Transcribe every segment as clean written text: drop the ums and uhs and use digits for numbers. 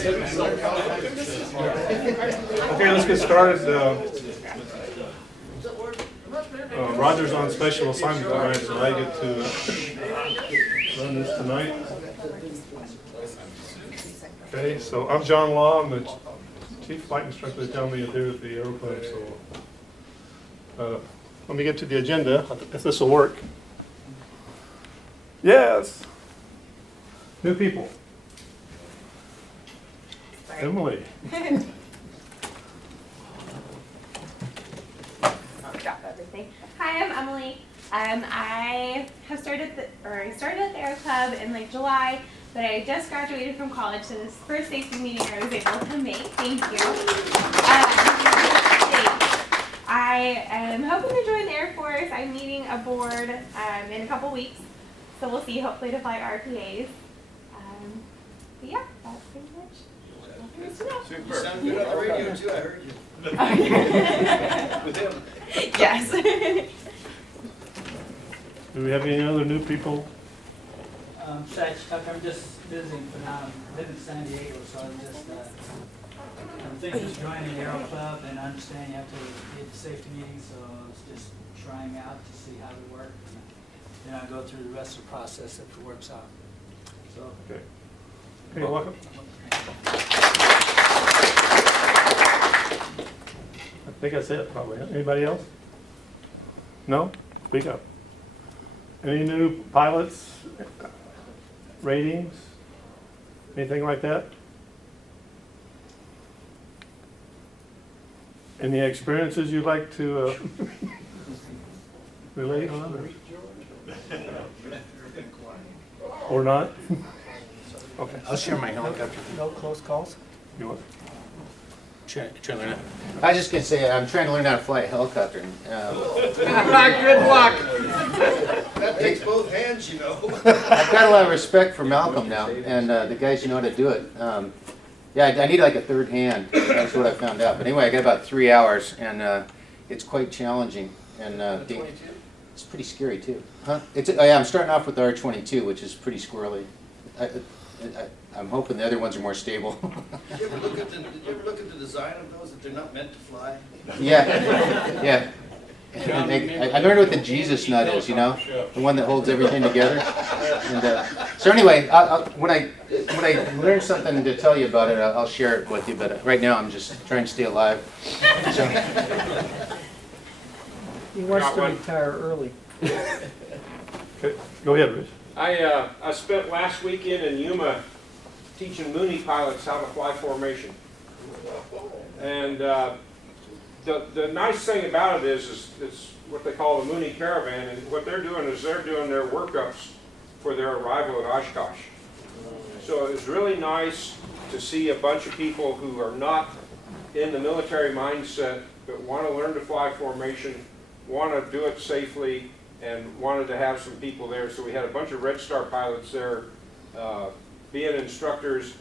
Okay, let's get started. Roger's on special assignment tonight, so I get to run this tonight. Okay, so I'm John Law. I'm the chief flight instructor down here at the Aero Club. So let me get to the agenda, if this will work. Yes. New people. Sorry. Emily. Drop everything. Hi, I'm Emily. I started at the Aero Club in like July, but I just graduated from college, so this first safety meeting I was able to make. Thank you. I am hoping to join the Air Force. I'm meeting a board in a couple weeks, so we'll see. Hopefully to fly RPAs. But yeah, that's pretty much. Super. You sound good on the radio too, I heard you. With him. Yes. Do we have any other new people? Shai Chuck, I'm just visiting for now. I live in San Diego, so I'm just thinking of joining the Aero Club, and I understand you have to get the safety meeting, so it's just trying out to see how they work. Then I'll go through the rest of the process if it works out. So. Okay. Hey, welcome. I think that's it, probably. Anybody else? No? Speak up. Any new pilots? Ratings? Anything like that? Any experiences you'd like to relate on? Or not? Okay. I'll share my helicopter. No close calls? You want? Trying to learn I was just going to say, I'm trying to learn how to fly a helicopter. Good luck. That takes both hands, you know. I've got a lot of respect for Malcolm now, and the guys who know how to do it. Yeah, I need like a third hand. That's what I found out. But anyway, I got about 3 hours, and it's quite challenging. And it's pretty scary too. Huh? Yeah, I'm starting off with the R-22, which is pretty squirrely. I'm hoping the other ones are more stable. Did you ever look at the design of those, that they're not meant to fly? Yeah, yeah. I learned what the Jesus nut is, you know, the one that holds everything together. And, so anyway, when I learn something to tell you about it, I'll share it with you. But right now, I'm just trying to stay alive. So. He wants to retire early. Okay. Go ahead, Rich. I spent last weekend in Yuma teaching Mooney pilots how to fly formation. And the nice thing about it is it's what they call the Mooney Caravan, and what they're doing is they're doing their workups for their arrival at Oshkosh. So it was really nice to see a bunch of people who are not in the military mindset, but want to learn to fly formation, want to do it safely, and wanted to have some people there. So we had a bunch of Red Star pilots there being instructors.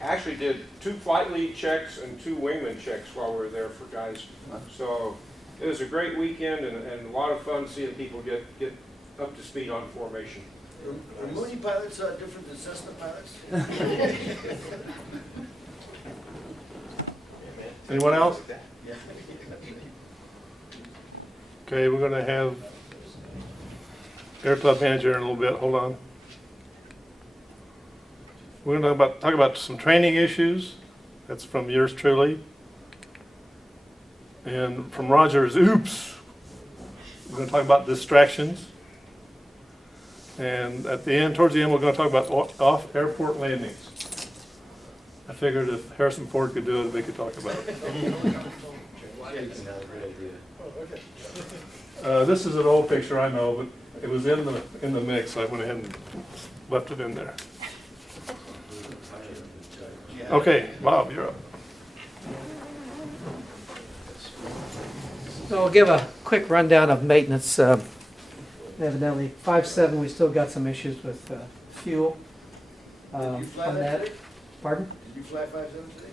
Actually did 2 flight lead checks and 2 wingman checks while we were there for guys. So it was a great weekend and a lot of fun seeing people get up to speed on formation. Are Mooney pilots different than Cessna pilots? Anyone else? Yeah. Okay, we're going to have Air Club manager in a little bit. Hold on. We're going to talk about some training issues. That's from yours truly. And from Roger's, oops. We're going to talk about distractions. And at the end, towards the end, we're going to talk about off-airport landings. I figured if Harrison Ford could do it, we could talk about it. This is an old picture, I know, but it was in the mix, so I went ahead and left it in there. Okay, Bob, you're up. So I'll give a quick rundown of maintenance. Evidently, 5.7, we still got some issues with fuel. Did you fly on that that. today? Pardon? Did you fly 5.7 today?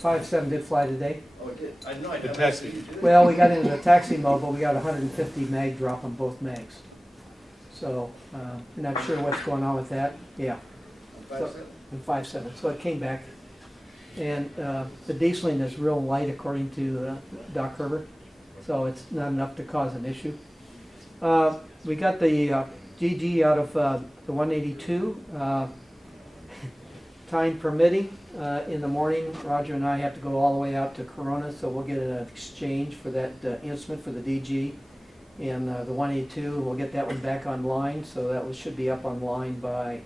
5.7 did fly today. Oh, it did. I know. I The never taxi. seen you do it. Well, we got into the taxi mode, but we got 150 mag drop on both mags. So, I'm not sure what's going on with that. Yeah, On 5.7? in 5.7. So it came back And the dieseling is real light according to Doc Herbert, so it's not enough to cause an issue. We got the GG out of the 182. Time permitting, in the morning, Roger and I have to go all the way out to Corona, so we'll get an exchange for that instrument for the DG. And the 182, we'll get that one back online, so that one should be up online by,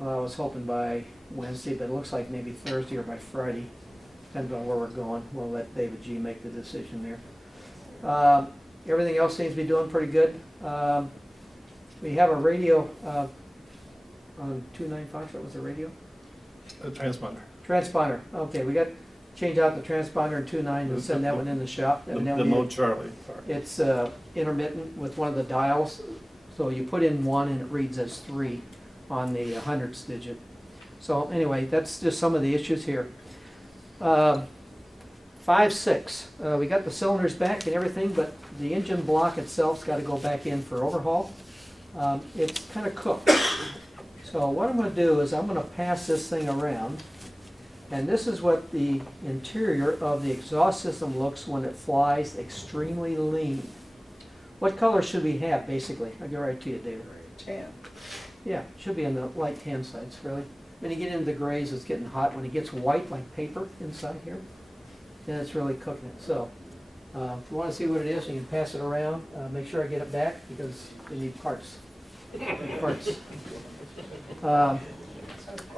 well, I was hoping by Wednesday, but it looks like maybe Thursday or by Friday. Depends on where we're going. We'll let David G make the decision there. Everything else seems to be doing pretty good. We have a radio on 295, what was the radio? A transponder. Transponder, okay, we got, change out the transponder in 29 and send that one in the shop. The And then we- mode Charlie. Sorry. It's intermittent with one of the dials, so you put in 1 and it reads as 3 on the hundredths digit. So anyway, that's just some of the issues here. 5, 6, we got the cylinders back and everything, but the engine block itself's got to go back in for overhaul. It's kind of cooked. So what I'm going to do is I'm going to pass this thing around, and this is what the interior of the exhaust system looks when it flies extremely lean. What color should we have, basically? I'll get right to you, David. Tan. Yeah, it should be on the light tan sides, really. When you get into the grays, it's getting hot. When it gets white like paper inside here, then it's really cooking it. So if you want to see what it is, you can pass it around. Make sure I get it back because they need parts. Parts.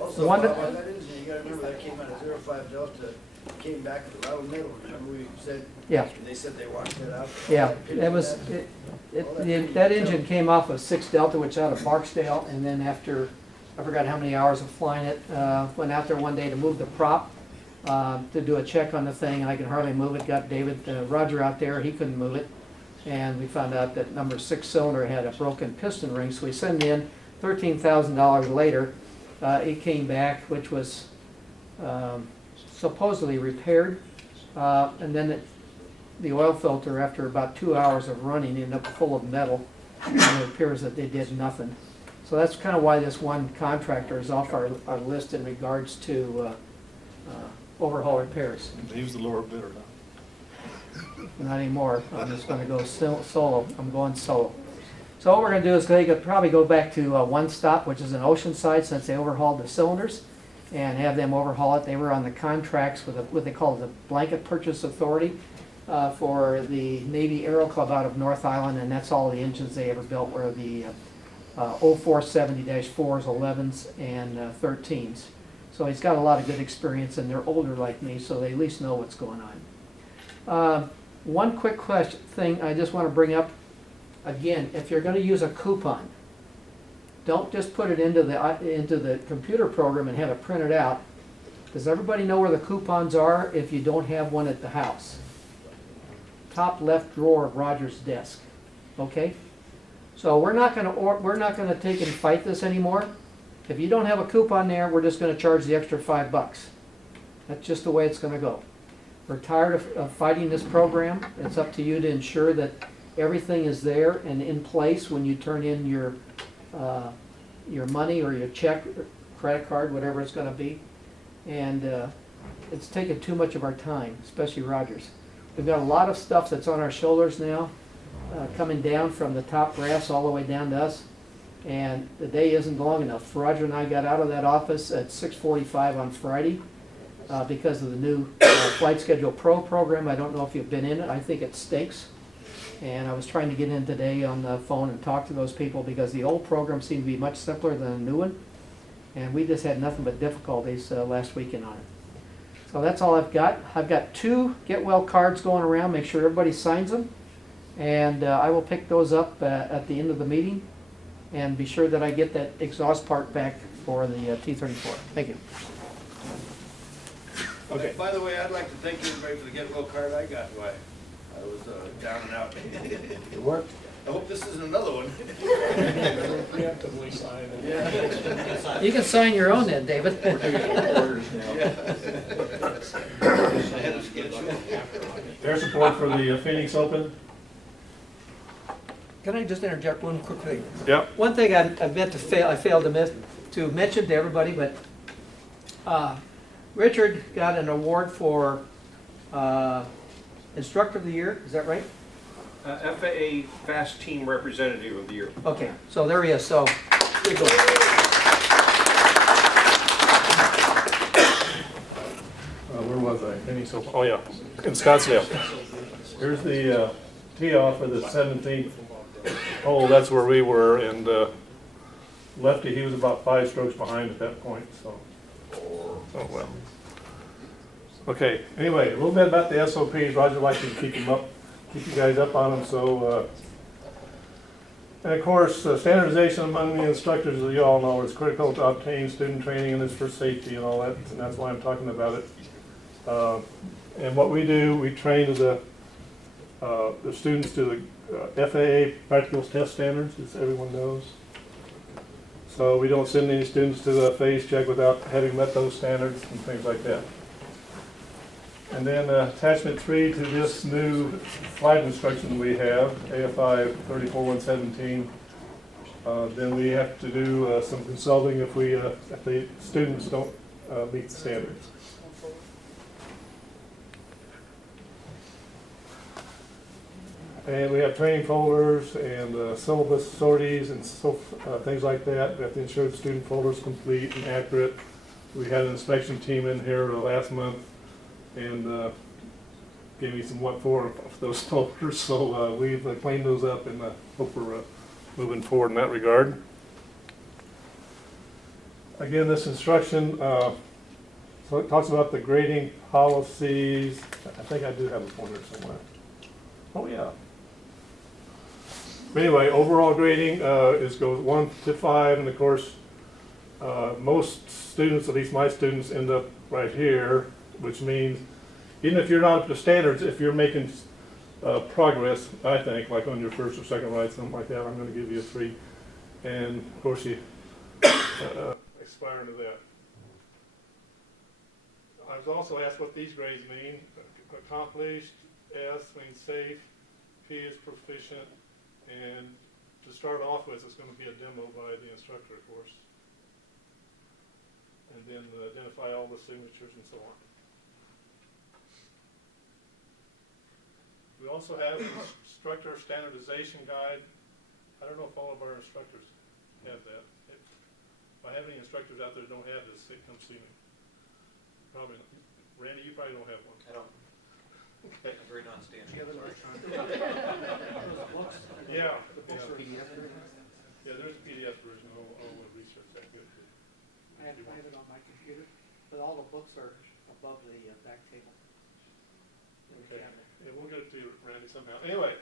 Also, One Bob, that- on that engine, you gotta remember that came out of 05 Delta, came back with a lot of metal. Remember we said, Yeah. they said they washed that out? Yeah, it was, that engine came off of 6 Delta, which is out of Barksdale, and then after, I forgot how many hours of flying it, went out there one day to move the prop, to do a check on the thing, and I could hardly move it, got David, Roger out there, he couldn't move it, and we found out that number 6 cylinder had a broken piston ring, so we sent it in, $13,000 later, it came back, which was supposedly repaired, and then the oil filter, after about 2 hours of running, ended up full of metal, and it appears that they did nothing. So that's kind of why this one contractor is off our list in regards to overhaul repairs. He was the lower bidder now. Not anymore. I'm just going to go solo. I'm going solo. So what we're going to do is they could probably go back to One Stop, which is in Oceanside, since they overhauled the cylinders, and have them overhaul it. They were on the contracts with what they call the blanket purchase authority for the Navy Aero Club out of North Island, and that's all the engines they ever built were the 0470-4s, 11s, and 13s. So he's got a lot of good experience, and they're older like me, so they at least know what's going on. One quick thing I just want to bring up. Again, if you're going to use a coupon, don't just put it into the computer program and have it printed out. Does everybody know where the coupons are if you don't have one at the house? Top left drawer of Roger's desk. Okay? So we're not going to take and fight this anymore. If you don't have a coupon there, we're just going to charge the extra $5. That's just the way it's going to go. We're tired of fighting this program. It's up to you to ensure that everything is there and in place when you turn in your money or your check, or credit card, whatever it's going to be. And it's taken too much of our time, especially Roger's. We've got a lot of stuff that's on our shoulders now, coming down from the top brass all the way down to us. And the day isn't long enough. Roger and I got out of that office at 6:45 on Friday because of the new Flight Schedule Pro program. I don't know if you've been in it. I think it stinks. And I was trying to get in today on the phone and talk to those people because the old program seemed to be much simpler than the new one. And we just had nothing but difficulties last weekend on it. So that's all I've got. I've got 2 Get Well cards going around. Make sure everybody signs them. And I will pick those up at the end of the meeting. And be sure that I get that exhaust part back for the T-34. Thank you. Okay. By the way, I'd like to thank everybody for the Get Well card I got. Why, I was down and out. It worked. I hope this isn't another one. Preemptively sign it. Yeah. You can sign your own then, David. Ahead of schedule. Air support for the Phoenix Open. Can I just interject one quick thing? Yep. One thing I failed to mention to everybody, but Richard got an award for Instructor of the Year, is that right? FAA Fast Team Representative of the Year. Okay, so there he is, so. Here you go. Where was I? Oh, yeah, in Scottsdale. Here's the tee off for the 17th hole. That's where we were, and Lefty, he was about 5 strokes behind at that point, so. Oh, well. Okay, anyway, a little bit about the SOPs. Roger likes to keep you guys up on them, so. And of course, standardization among the instructors, as you all know, is critical to obtain student training and it's for safety and all that, and that's why I'm talking about it. And what we do, we train the students to the FAA practical test standards, as everyone knows. So we don't send any students to the phase check without having met those standards and things like that. And then attachment 3 to this new flight instruction we have, AFI 34117, then we have to do some consulting if the students don't meet the standards. And we have training folders and syllabus sorties and things like that. We have to ensure the student folder is complete and accurate. We had an inspection team in here last month and gave me some what for of those folders. So we've cleaned those up and hope we're moving forward in that regard. Again, this instruction, so it talks about the grading policies. I think I do have a pointer somewhere. Oh yeah. But anyway, overall grading goes 1 to 5, and of course, most students, at least my students, end up right here, which means even if you're not up to standards, if you're making progress, I think, like on your first or second ride, something like that, I'm going to give you a 3, and of course you aspire to that. I was also asked what these grades mean. Accomplished, S means safe, P is proficient, and to start off with, it's going to be a demo by the instructor, of course. And then identify all the signatures and so on. We also have an instructor standardization guide. I don't know if all of our instructors have that. If I have any instructors out there that don't have this, come see me. Probably not. Randy, you probably don't have one. I don't. Okay. I'm very non-standard. Yeah. Yeah, there's a PDF version. I'll research that good. I have it on my computer, but all the books are above the back table. Okay. Yeah, we'll get it to you, Randy, somehow. Anyway,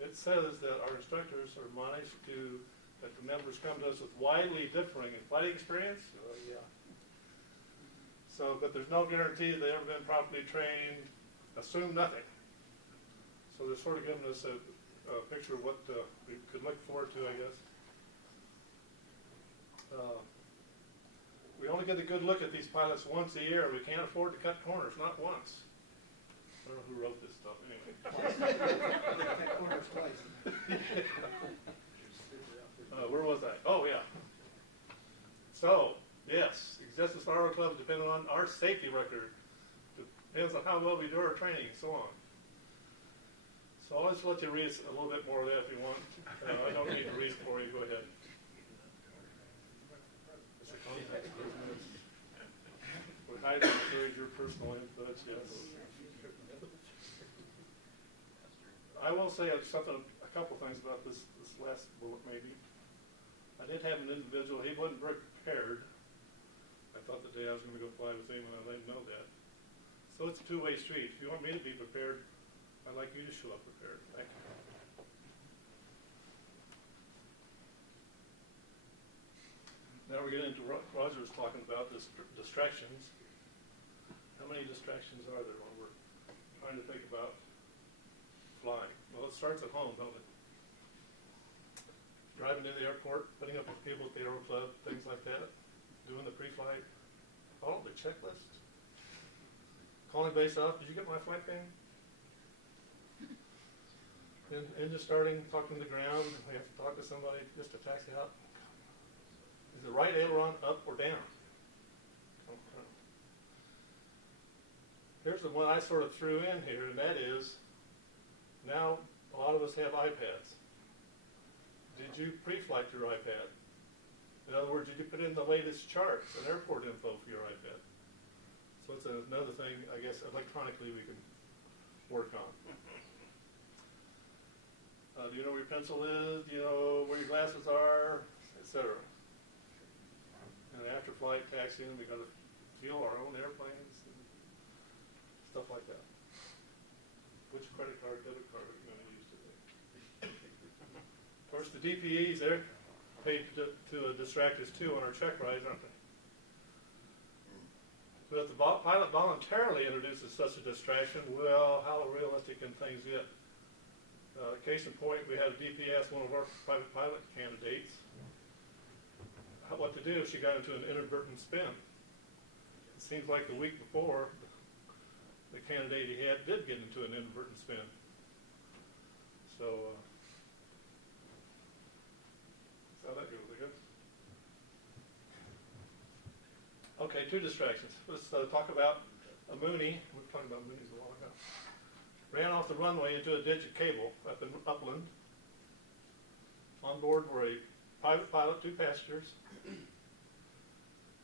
it says that our instructors are admonished that the members come to us with widely differing flight experience. Yeah. So, but there's no guarantee that they've ever been properly trained. Assume nothing. So they're sort of giving us a picture of what we could look forward to, I guess. We only get a good look at these pilots once a year. We can't afford to cut corners, not once. I don't know who wrote this stuff, anyway. Where was I? Oh, yeah. So, yes, existence of Aero Club depends on our safety record. Depends on how well we do our training and so on. So I'll just let you read a little bit more of that if you want. I don't need to read it for you. Go ahead. We highly encourage your personal inputs, yes. I will say a couple things about this last bullet maybe. I did have an individual, he wasn't very prepared. I thought the day I was going to go fly with him and I let him know that. So it's a two-way street. If you want me to be prepared, I'd like you to show up prepared. Thank you. Now we're getting into what Roger was talking about, distractions. How many distractions are there when we're trying to think about flying? Well, it starts at home, don't it? Driving to the airport, putting up with people at the Aero Club, things like that, doing the pre-flight, all the checklist. Calling base up, did you get my flight thing? And just starting, talking to the ground, we have to talk to somebody just to taxi out. Is the right aileron up or down? Here's the one I sort of threw in here, and that is, now a lot of us have iPads. Did you pre-flight your iPad? In other words, did you put in the latest charts and airport info for your iPad? So it's another thing, I guess, electronically we can work on. Do you know where your pencil is? Do you know where your glasses are? Etc. And after flight taxiing, we got to fuel our own airplanes and stuff like that. Which credit card, debit card are you going to use today? Of course, the DPEs, they're paid to distract us too on our check rides, aren't they? But if the pilot voluntarily introduces such a distraction, well, how realistic can things get? Case in point, we had a DPS, one of our private pilot candidates. What to do if she got into an inadvertent spin? It seems like the week before, the candidate he had did get into an inadvertent spin. So, that's how that goes, I guess. Okay, 2 distractions. Let's talk about a Mooney. We were talking about Moonies a while ago. Ran off the runway into a ditch of cable up in Upland. On board were a private pilot, 2 passengers.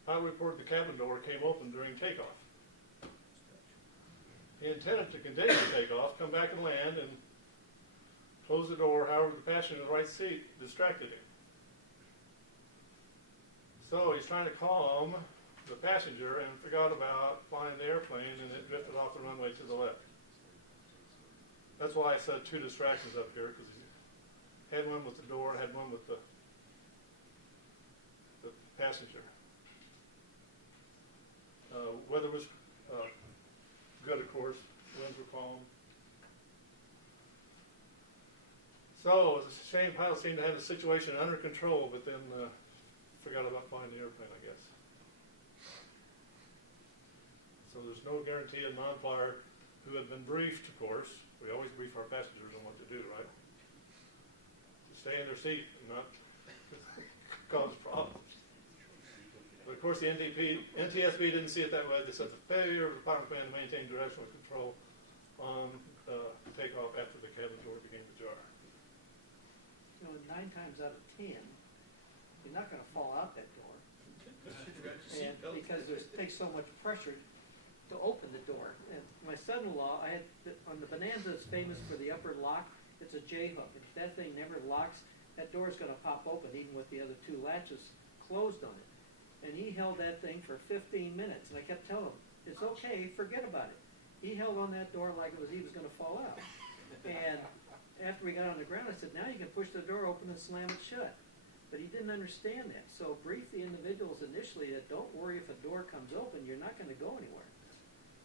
Pilot reported the cabin door came open during takeoff. He intended to continue takeoff, come back and land, and close the door. However, the passenger in the right seat distracted him. So he's trying to calm the passenger and forgot about flying the airplane, and it drifted off the runway to the left. That's why I said 2 distractions up here, because he had one with the door and had one with the passenger. Weather was good, of course. Winds were calm. So it's a shame pilots seem to have the situation under control, but then forgot about flying the airplane, I guess. So there's no guarantee a non-flyer who had been briefed, of course. We always brief our passengers on what to do, right? To stay in their seat and not cause problems. But of course the NTSB didn't see it that way. They said the failure of the pilot plan to maintain directional control on takeoff after the cabin door began to jar. You know, 9 times out of 10, you're not going to fall out that door. And because it takes so much pressure to open the door. And my son-in-law, on the Bonanza is famous for the upper lock. It's a J-hook. If that thing never locks, that door is going to pop open even with the other 2 latches closed on it. And he held that thing for 15 minutes. And I kept telling him, it's okay, forget about it. He held on that door like he was going to fall out. And after we got on the ground, I said, now you can push the door open and slam it shut. But he didn't understand that. So brief the individuals initially that don't worry if a door comes open, you're not going to go anywhere.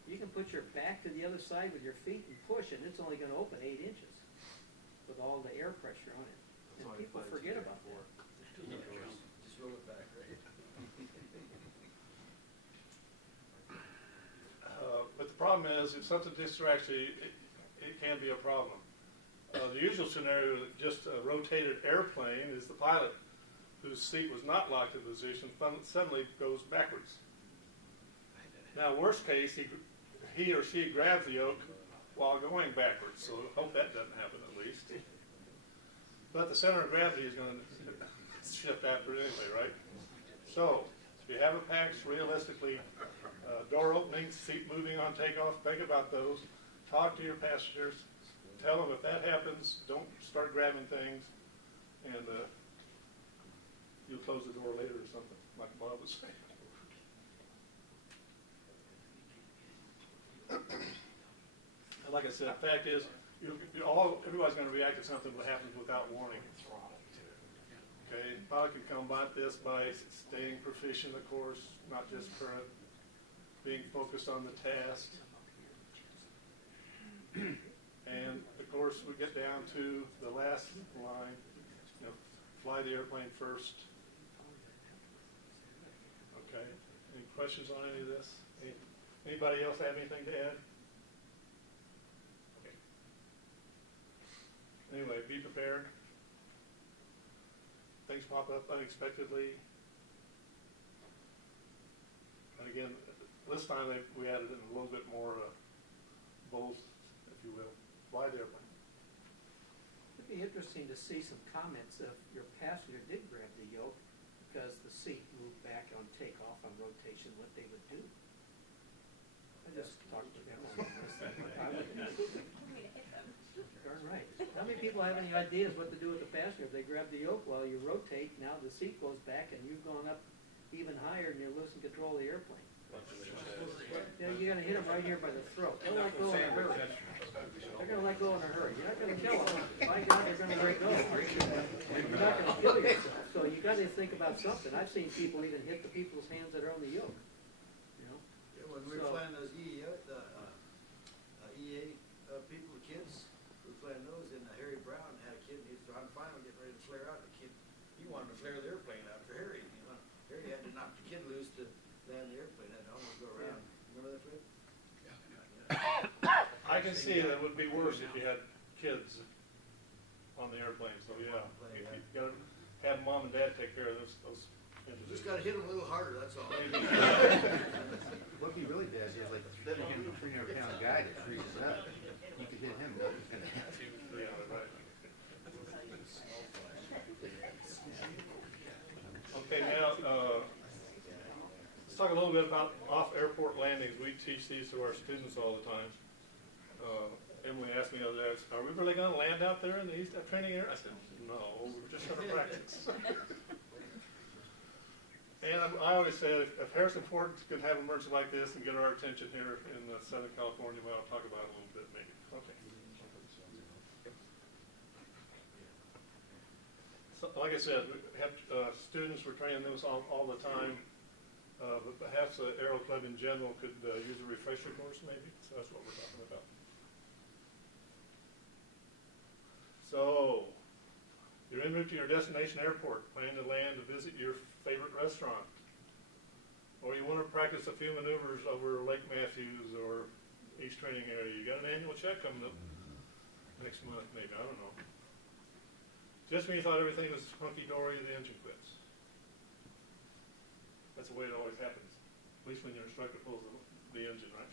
You can put your back to the other side with your feet and push, and it's only going to open 8 inches with all the air pressure on it. And people forget about that. Just roll it back, right? But the problem is, if something distracts you, it can be a problem. The usual scenario with just a rotated airplane is the pilot whose seat was not locked in position suddenly goes backwards. Now, worst case, he or she grabs the yoke while going backwards, so hope that doesn't happen at least. But the center of gravity is going to shift after it anyway, right? So, if you have a PAX, realistically, door openings, seat moving on takeoff, think about those. Talk to your passengers. Tell them if that happens, don't start grabbing things, and you'll close the door later or something, like Bob was saying. And like I said, the fact is, everybody's going to react to something that happens without warning. Okay, the pilot can combat this by staying proficient, of course, not just current, being focused on the task. And of course, we get down to the last line, fly the airplane first. Okay, any questions on any of this? Anybody else have anything to add? Okay. Anyway, be prepared. Things pop up unexpectedly. And again, this time we added in a little bit more both, if you will, fly the airplane. It'd be interesting to see some comments if your passenger did grab the yoke because the seat moved back on takeoff on rotation, what they would do. I just talked to them on this. I would- Want me to hit them? Darn right. How many people have any ideas what to do with the passenger if they grab the yoke while you rotate? Now the seat goes back and you've gone up even higher and you're losing control of the airplane. Yeah, you gotta hit them right here by the throat. They'll let go in a hurry. They're gonna let go in a hurry. You're not gonna kill them. By God, they're gonna let go. You're not gonna kill yourself. So you gotta think about something. I've seen people even hit the people's hands that are on the yoke. You know? Yeah, when we were So- flying those EA, people, the kids, we were flying those, and Harry Brown had a kid, he was on final getting ready to flare out. The kid, he wanted to flare the airplane out for Harry. You know, Harry had to knock the kid loose to land the airplane, had to almost go around. Remember that, Fred? I can see that it would be worse if you had kids on the airplane, so yeah. You gotta have mom and dad take care of those You just gotta hit them a little harder, that's all. What he really does is like 300-pound guy that freezes up. You could hit him, nothing's gonna happen. Yeah, right. Okay, now, let's talk a little bit about off-airport landings. We teach these to our students all the time. Emily asked me the other day, are we really going to land out there in the East training area? I said, no, we're just going to practice. And I always say, if Harrison Ford could have an emergency like this and get our attention here in Southern California, well, I'll talk about it a little bit maybe. Okay. So, like I said, we have students, we're training them all the time, but perhaps the Aero Club in general could use a refresher course maybe, so that's what we're talking about. So, you're en route to your destination airport, planning to land to visit your favorite restaurant. Or you want to practice a few maneuvers over Lake Matthews or East Training Area. You got an annual check coming up next month maybe, I don't know. Just when you thought everything was hunky-dory, the engine quits. That's the way it always happens, at least when your instructor pulls the engine, right?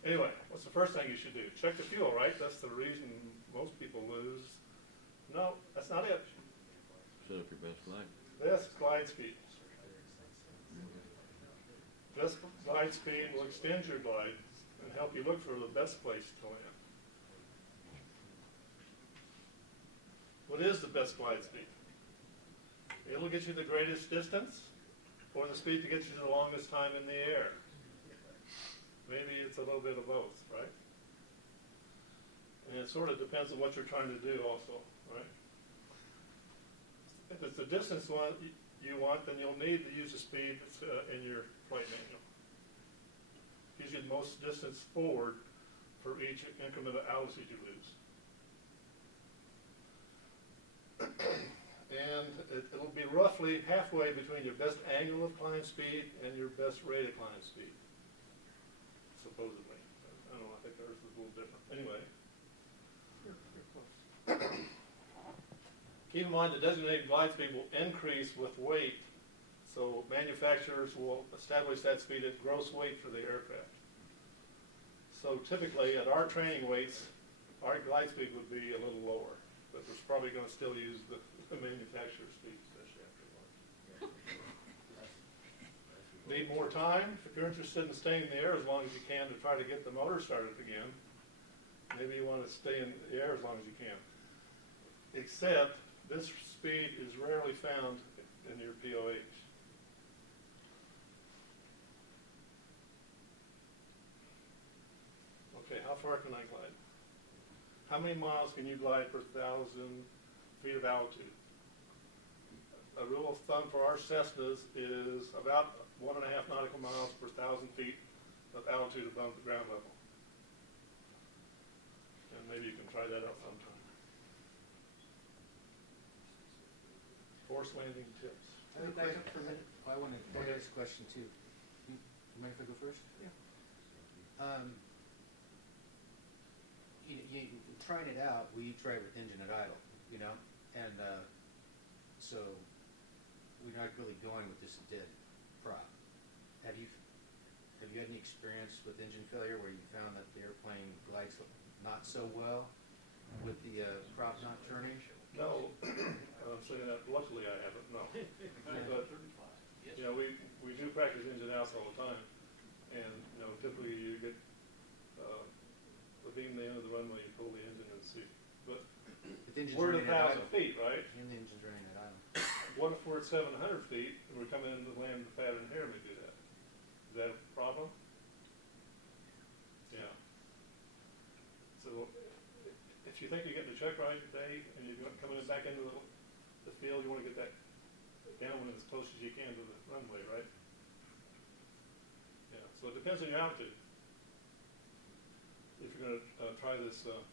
Anyway, what's the first thing you should do? Check the fuel, right? That's the reason most people lose. No, that's not it. Set up your best flight. Best glide speed. Best glide speed will extend your glide and help you look for the best place to land. What is the best glide speed? It'll get you the greatest distance, or the speed to get you the longest time in the air. Maybe it's a little bit of both, right? And it sort of depends on what you're trying to do also, right? If it's the distance you want, then you'll need to use the speed that's in your flight manual. Gives you the most distance forward for each increment of altitude you lose. And it'll be roughly halfway between your best angle of climb speed and your best rate of climb speed, supposedly. I don't know, I think ours is a little different. Anyway. You're close. Keep in mind the designated glide speed will increase with weight, so manufacturers will establish that speed at gross weight for the aircraft. So typically at our training weights, our glide speed would be a little lower, but we're probably going to still use the manufacturer's speed, especially after launch. Need more time? If you're interested in staying in the air as long as you can to try to get the motor started again, maybe you want to stay in the air as long as you can. Except this speed is rarely found in your POH. Okay, how far can I glide? How many miles can you glide per 1,000 feet of altitude? A rule of thumb for our Cessnas is about 1.5 nautical miles per 1,000 feet of altitude above the ground level. And maybe you can try that out sometime. Forced landing tips. I have a question for a minute. I want to ask this question too. You mind if I go first? Yeah. You trying it out, we try with engine at idle, you know, and so we're not really going with this dead prop. Have you Have you had any experience with engine failure where you found that the airplane glides not so well with the prop not turning? No, I'm saying that luckily I haven't, no. But, you know, we do practice ins and outs all the time. And, you know, typically you get, within the end of the runway, you pull the engine and see. But The engine's we're at running at 1,000 idle. feet, right? And the engine's running at idle. What if we're at 700 feet and we're coming into the land of the pattern here and we do that? Is that a problem? Yeah. So if you think you're getting the check right today and you're coming back into the field, you want to get that downwind as close as you can to the runway, right? Yeah, so it depends on your altitude. If you're going to try this, but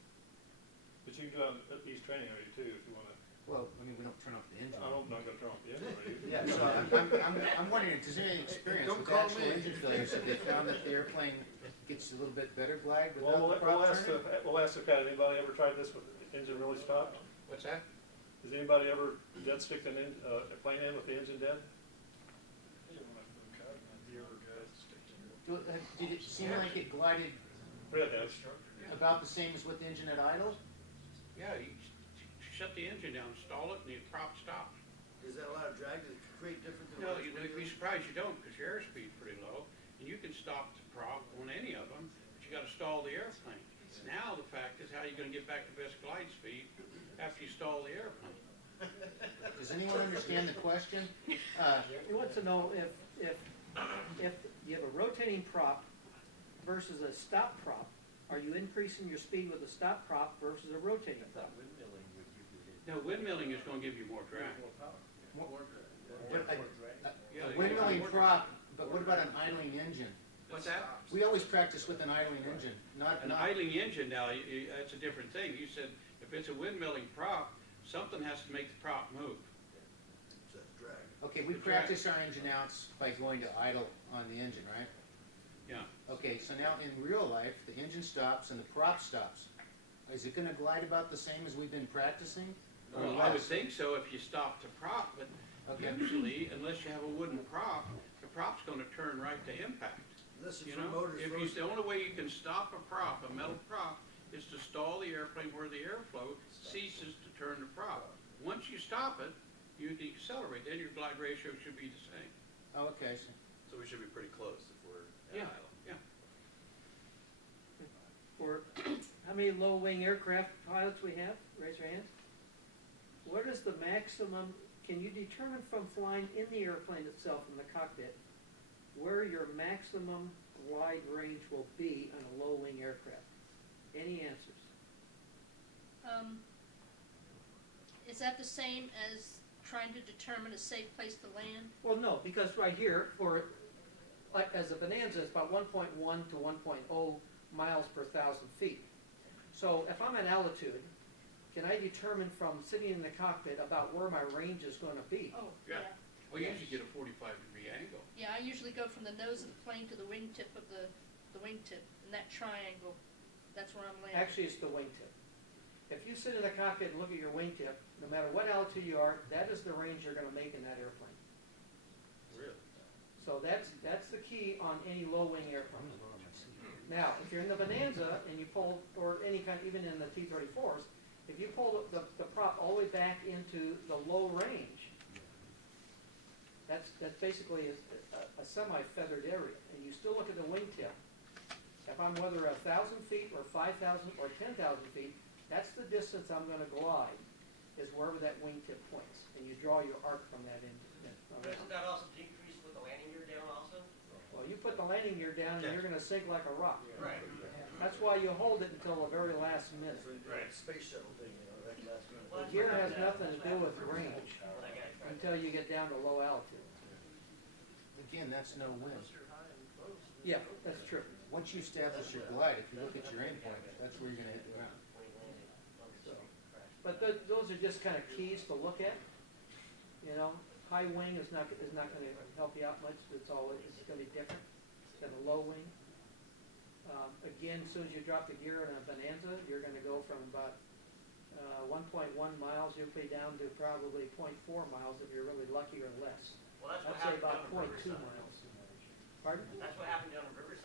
you can do it at these training area too if you want to. Well, I mean, we don't turn off the engine. I'm not going to turn off the engine, are you? Yeah, so I'm wondering, if there's any experience Don't with call actual me. engine failures? Have they found that the airplane gets a little bit better glide without Well, the prop turning? we'll ask the cat, anybody ever tried this with the engine really stopped? What's that? Has anybody ever dead sticked a plane in with the engine dead? Well, did it seem like it glided Fred has. about the same as with the engine at idle? Yeah, you shut the engine down, stall it, and the prop stops. Is that a lot of drag? Does it create different? than No, what you'd it's be surprised you don't, because your airspeed's pretty low, and you can stop the prop on any of them, but you gotta stall the airplane. Now the fact is how you're gonna get back the best glide speed after you stall the airplane. Does anyone understand the question? He wants to know if you have a rotating prop versus a stop prop, are you increasing your speed with a stop prop versus a rotating prop? No, windmilling is gonna give you more drag. But Yeah, a you windmilling get more prop, but what about an idling engine? What's that? We always practice with an idling engine, not An idling engine now, that's a different thing. You said if it's a windmilling prop, something has to make the prop move. So that's drag. Okay, we practice our engine outs by going to idle on the engine, right? Yeah. Okay, so now in real life, the engine stops and the prop stops. Is it gonna glide about the same as we've been practicing? Or Well, I would less? think so if you stop the prop, but Okay. usually, unless you have a wooden prop, the prop's gonna turn right to impact. Unless it's You for know, motors. if you, the only way you can stop a prop, a metal prop, is to stall the airplane where the airflow ceases to turn the prop. Once you stop it, you decelerate, then your glide ratio should be the same. Oh, okay, so So we should be pretty close if we're Yeah, at idle. yeah. For how many low-wing aircraft pilots we have? Raise your hands. What is the maximum, can you determine from flying in the airplane itself in the cockpit where your maximum glide range will be on a low-wing aircraft? Any answers? Is that the same as trying to determine a safe place to land? Well, no, because right here, for, like, as a Bonanza, it's about 1.1 to 1.0 miles per 1,000 feet. So if I'm at altitude, can I determine from sitting in the cockpit about where my range is going to be? Oh, Yeah. yeah. Well, you usually get a 45-degree angle. Yeah, I usually go from the nose of the plane to the wingtip of the wingtip, and that triangle, that's where I'm landing. Actually, it's the wingtip. If you sit in the cockpit and look at your wingtip, no matter what altitude you are, that is the range you're going to make in that airplane. Really? So that's the key on any low-wing airplane. Now, if you're in the Bonanza and you pull, or any kind, even in the T-34s, if you pull the prop all the way back into the low range, that's basically a semi-feathered area, and you still look at the wingtip. If I'm whether 1,000 feet or 5,000 or 10,000 feet, that's the distance I'm going to glide, is wherever that wingtip points, and you draw your arc from that in. But isn't that also decreased with the landing gear down also? Well, you put the landing gear down, and you're going to sink like a rock. Right. That's why you hold it until the very last minute. Right. Space shuttle thing, you know, that's The gonna. gear has nothing to do with range When I got it. until you get down to low altitude. again, that's no wind. Yeah, that's true. Once you establish your glide, if you look at your endpoint, that's where you're gonna hit the ground. But those are just kind of keys to look at. You know, high wing is not going to help you out much. It's going to be different than a low wing. Again, as soon as you drop the gear in a Bonanza, you're going to go from about 1.1 miles, you'll be down to probably 0.4 miles if you're really lucky, or less. Well, that's what I'd say happened down about in 0.2 Riverside. miles. Pardon? That's what happened down in Riverside.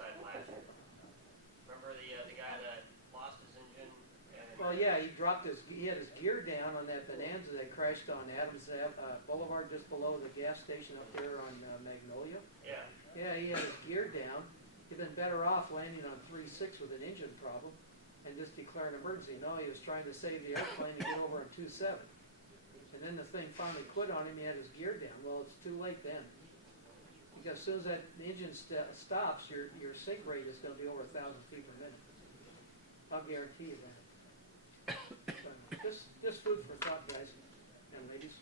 Well, yeah, he had his gear down on that Bonanza that crashed on Adams Boulevard just below the gas station up there on Magnolia. Yeah. Yeah, he had his gear down. He'd been better off landing on 3.6 with an engine problem and just declare an emergency. No, he was trying to save the airplane and get over on 2.7. And then the thing finally quit on him, he had his gear down. Well, it's too late then. Because as soon as that engine stops, your sink rate is going to be over 1,000 feet per minute. I'll guarantee you that. So, just food for thought, guys and ladies.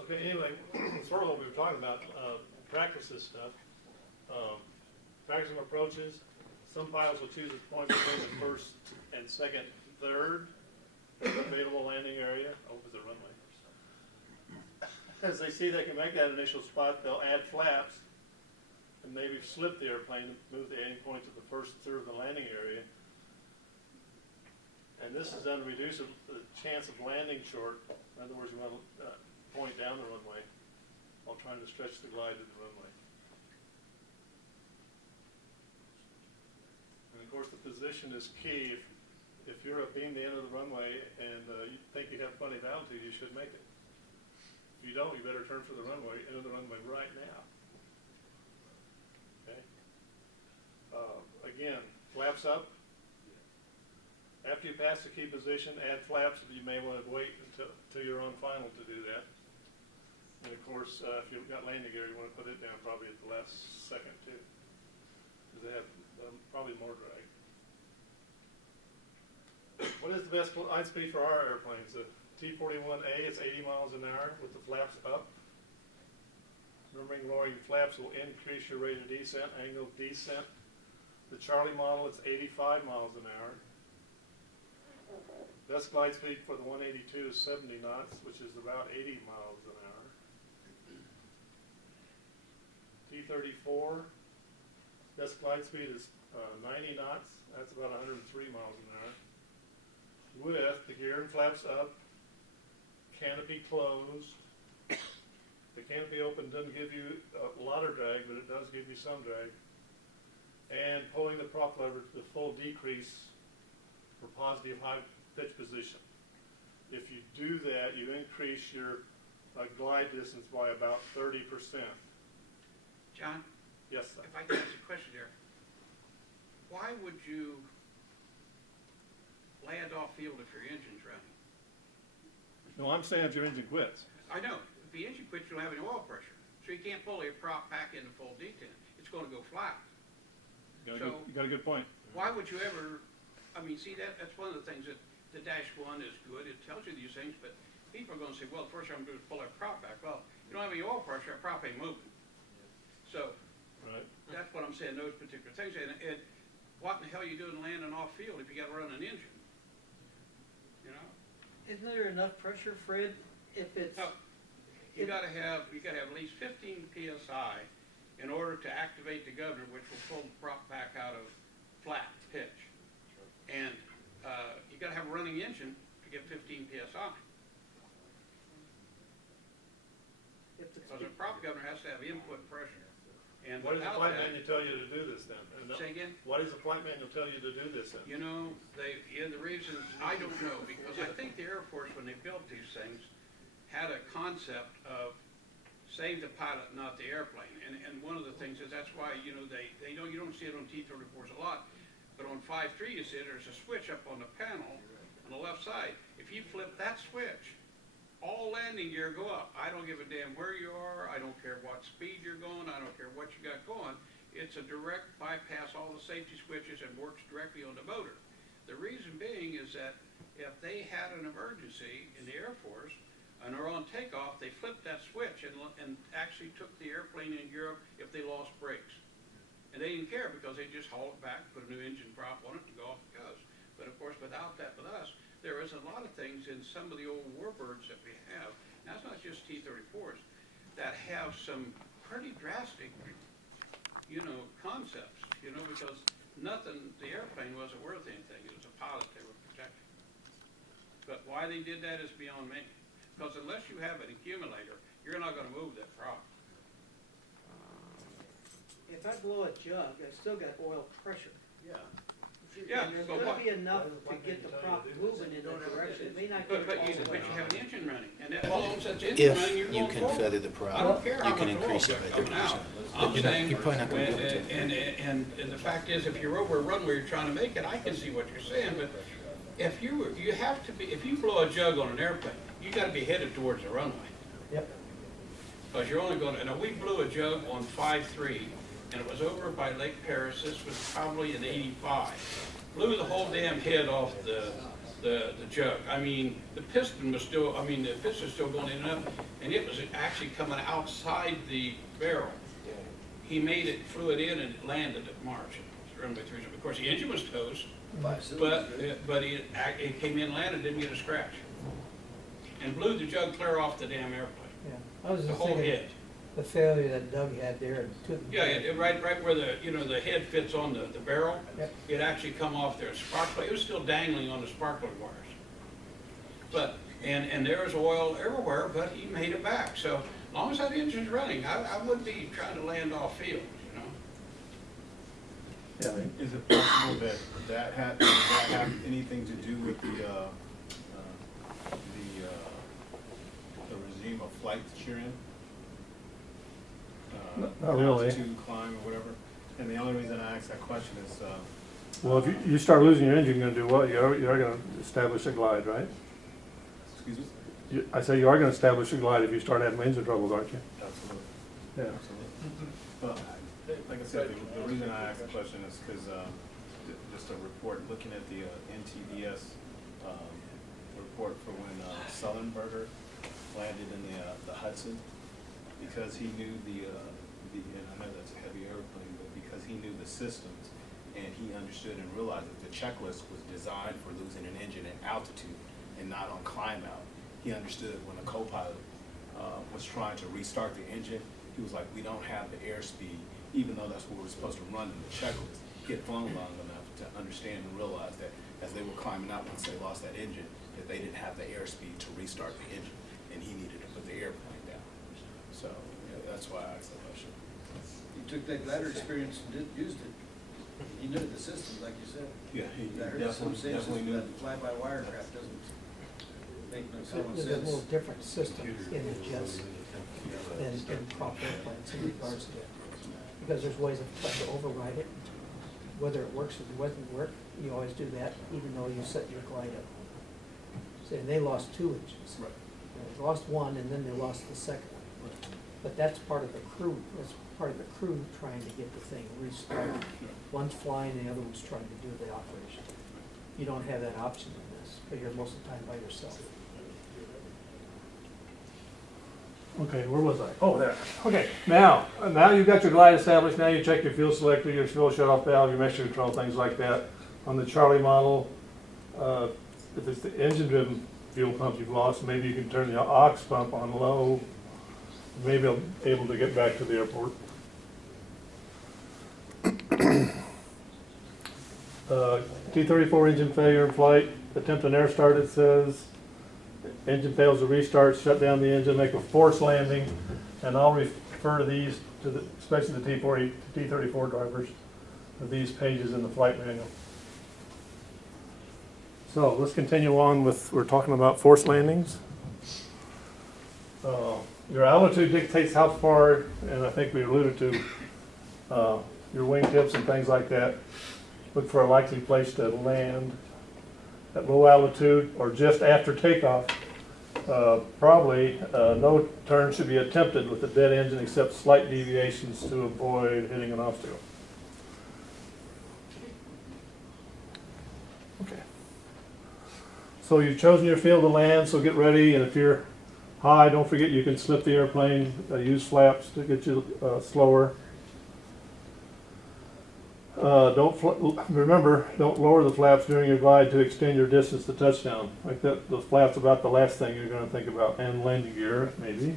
Okay, anyway, sort of what we were talking about, practice this stuff. Practicing approaches. Some pilots will choose a point between the first and second, third available landing area. Opposite runway. As they see they can make that initial spot, they'll add flaps and maybe slip the airplane and move the aiming point to the first third of the landing area. And this is done to reduce the chance of landing short. In other words, you want to point down the runway while trying to stretch the glide to the runway. And of course, the position is key. If you're abeam the end of the runway and you think you have plenty of altitude, you should make it. If you don't, you better turn for the runway, end of the runway right now. Okay. Again, flaps up. After you pass the key position, add flaps. You may want to wait until you're on final to do that. And of course, if you've got landing gear, you want to put it down probably at the last second too, because they have probably more drag. What is the best glide speed for our airplanes? The T-41A is 80 miles an hour with the flaps up. Remembering lowering flaps will increase your rate of descent, angle of descent. The Charlie model is 85 miles an hour. Best glide speed for the 182 is 70 knots, which is about 80 miles an hour. T-34, best glide speed is 90 knots. That's about 103 miles an hour. With the gear and flaps up, canopy closed. The canopy open doesn't give you a lot of drag, but it does give you some drag. And pulling the prop lever to the full decrease for positive high pitch position. If you do that, you increase your glide distance by about 30%. John, Yes, sir. if I can ask a question here. Why would you land off field if your engine's running? No, I'm saying if your engine quits. I know. If the engine quits, you don't have any oil pressure. So you can't pull your prop back into full detent. It's going to go flat. You got a good point. Why would you ever, I mean, see, that's one of the things that the Dash 1 is good. It tells you these things, but people are going to say, well, the first thing I'm going to do is pull that prop back. Well, you don't have any oil pressure, that prop ain't moving. So Right. that's what I'm saying, those particular things. And what in the hell are you doing landing off field if you got to run an engine? You know? Isn't there enough pressure, Fred, if it's... No, you got to have at least 15 psi in order to activate the governor, which will pull the prop back out of flat pitch. And you got to have a running engine to get 15 psi. Because the prop governor has to have input pressure. And What does the without flight that, manual tell you to do this then? say again? What does the flight manual tell you to do this then? You know, the reasons, I don't know, because I think the Air Force, when they built these things, had a concept of save the pilot, not the airplane. And one of the things is that's why, you know, you don't see it on T-34s a lot, but on 5.3 you see there's a switch up on the panel on the left side. If you flip that switch, all landing gear go up. I don't give a damn where you are. I don't care what speed you're going. I don't care what you got going. It's a direct bypass all the safety switches and works directly on the motor. The reason being is that if they had an emergency in the Air Force and are on takeoff, they flipped that switch and actually took the airplane in Europe if they lost brakes. And they didn't care because they just hauled it back, put a new engine prop on it, and go off it goes. But of course, without that with us, there is a lot of things in some of the old warbirds that we have, now it's not just T-34s, that have some pretty drastic, you know, concepts, you know, because nothing, the airplane wasn't worth anything. It was a pilot they were protecting. But why they did that is beyond me. Because unless you have an accumulator, you're not going to move that prop. If I blow a jug, I still got oil pressure. Yeah. Yeah, There's but gonna what? be enough to get the prop moving in that direction. It may not get But it all you the way. have an engine running, and that all of a sudden engine running, you're going forward. the I don't care how much oil's coming out. I'm saying, and the fact is, if you're over a runway you're trying to make it, I can see what you're saying, but if you have to be, if you blow a jug on an airplane, you gotta be headed towards the runway. Yep. Because you're only gonna, now we blew a jug on 5-3, and it was over by Lake Paris, this was probably in '85. Blew the whole damn head off the jug. I mean, the piston was still, the piston was still going in and up, and it was actually coming outside the barrel. He made it, flew it in, and it landed at March. Runway 3. Of course, the engine was toast, but it came in, landed, didn't get a scratch, and blew the jug clear off the damn airplane. Yeah, I was The just whole thinking, head. the failure that Doug had there. Yeah, right where the head fits on the barrel. Yep. It actually come off there. It was still dangling on the sparkler wires. But, and there was oil everywhere, but he made it back. So as long as that engine's running, I wouldn't be trying to land off field, you know? Yeah, Is it possible that that have anything to do with the regime of flight that you're in? Not really. Altitude, climb, or whatever? And the only reason I ask that question is, well, if you start losing your engine, you're gonna do what? You're gonna establish a glide, right? excuse me? I say you are gonna establish a glide if you start having engine troubles, aren't you? Absolutely. Yeah. Absolutely. Well, like I said, the reason I asked the question is because just a report, looking at the NTDS report for when Sullenberger landed in the Hudson, because he knew and I know that's a heavy airplane, but because he knew the systems and he understood and realized that the checklist was designed for losing an engine at altitude and not on climb out. He understood when a co-pilot was trying to restart the engine, he was like, we don't have the airspeed, even though that's what we're supposed to run in the checklist. He had flown long enough to understand and realize that as they were climbing out, once they lost that engine, that they didn't have the airspeed to restart the engine, and he needed to put the airplane down. So that's why I asked that question. He took that glider experience and used it. He knew the system, like you said. Yeah, he I heard some sense definitely knew. that fly-by-wire craft doesn't make no common There's a little sense. different system in the jets than in prop airplanes in regards to it. Because there's ways of trying to override it. Whether it works or it doesn't work, you always do that, even though you set your glide up. See, and they lost 2 engines. Right. They lost one, and then they lost the second one. But that's part of the crew, that's part of the crew trying to get the thing restarted. One's flying, the other one's trying to do the operation. You don't have that option in this, but you're most of the time by yourself. Okay, where was I? Oh, there. Okay, now you've got your glide established. Now you check your fuel selector, your fuel shutoff valve, your mixture control, things like that. On the Charlie model, if it's the engine-driven fuel pump you've lost, maybe you can turn the aux pump on low. Maybe I'll be able to get back to the airport. T-34 engine failure in flight. Attempt an air start, it says. Engine fails to restart, shut down the engine, make a forced landing, and I'll refer to these, especially the T-34 drivers, to these pages in the flight manual. So let's continue on with, we're talking about forced landings. Your altitude dictates how far, and I think we alluded to your wingtips and things like that. Look for a likely place to land at low altitude or just after takeoff. Probably no turn should be attempted with a dead engine except slight deviations to avoid hitting an obstacle. Okay. So you've chosen your field to land, so get ready, and if you're high, don't forget you can slip the airplane, use flaps to get you slower. Remember, don't lower the flaps during your glide to extend your distance to touchdown. Like that, those flaps about the last thing you're going to think about, and landing gear, maybe.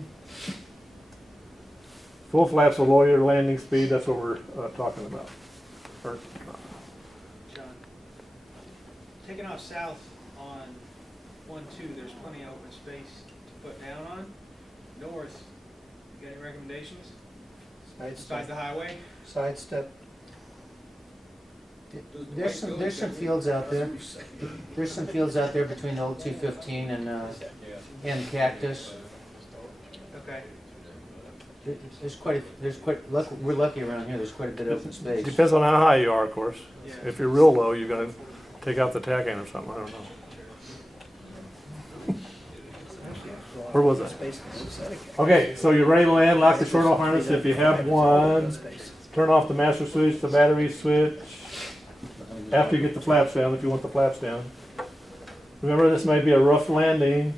Full flaps will lower your landing speed. That's what we're talking about. John, taking off south on 1-2, there's plenty of open space to put down on. North, you got any recommendations? Besides the highway? Sidestep. There's some fields out there. There's some fields out there between the old 215 and Cactus. Okay. We're lucky around here. There's quite a bit of open space. Depends on how high you are, of course. Yeah. If you're real low, you're gonna take out the tack end or something, I don't know. Where was I? Okay, so you're ready to land, lock the short off harness if you have one. Turn off the master switch, the battery switch. After you get the flaps down, if you want the flaps down. Remember, this may be a rough landing.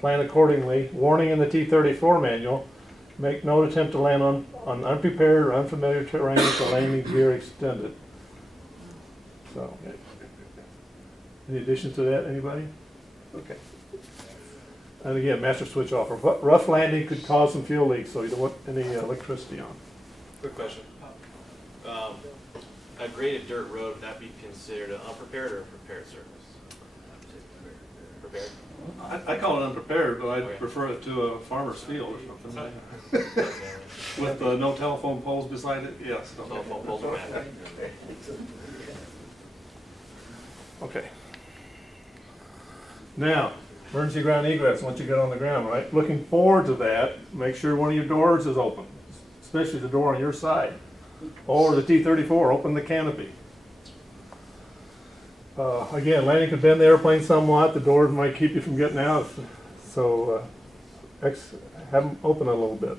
Plan accordingly. Warning in the T-34 manual. Make no attempt to land on unprepared or unfamiliar terrain with the landing gear extended. So, any additions to that, anybody? Okay. And again, master switch off. Rough landing could cause some fuel leaks, so you don't want any electricity on. Quick question. A graded dirt road, would that be considered an unprepared or a prepared surface? Prepared? I call it unprepared, but Okay. I'd prefer it to a farmer's field or something. With no telephone poles beside it, yes. Telephone poles are bad. Okay. Now, emergency ground egress once you get on the ground, right? Looking forward to that, make sure one of your doors is open, especially the door on your side. Or the T-34, open the canopy. Again, landing could bend the airplane somewhat. The doors might keep you from getting out. So have them open a little bit.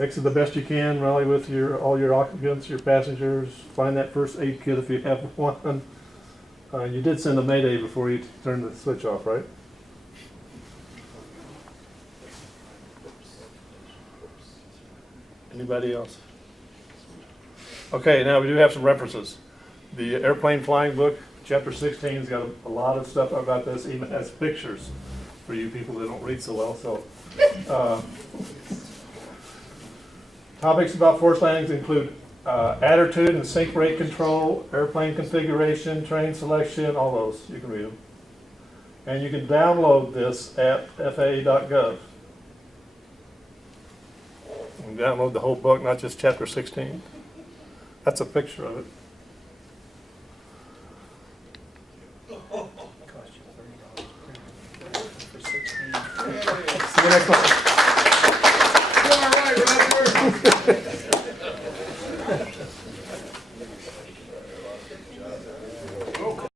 Exit the best you can, rally with all your occupants, your passengers. Find that first aid kit if you have one. You did send a mayday before you turned the switch off, right? Anybody else? Okay, now we do have some references. The airplane flying book, chapter 16, has got a lot of stuff about this, even has pictures for you people that don't read so well. So, topics about forced landings include attitude and sink rate control, airplane configuration, train selection, all those. You can read them. And you can download this at FAA.gov. And download the whole book, not just chapter 16. That's a picture of it. See you next month. All right, Roger.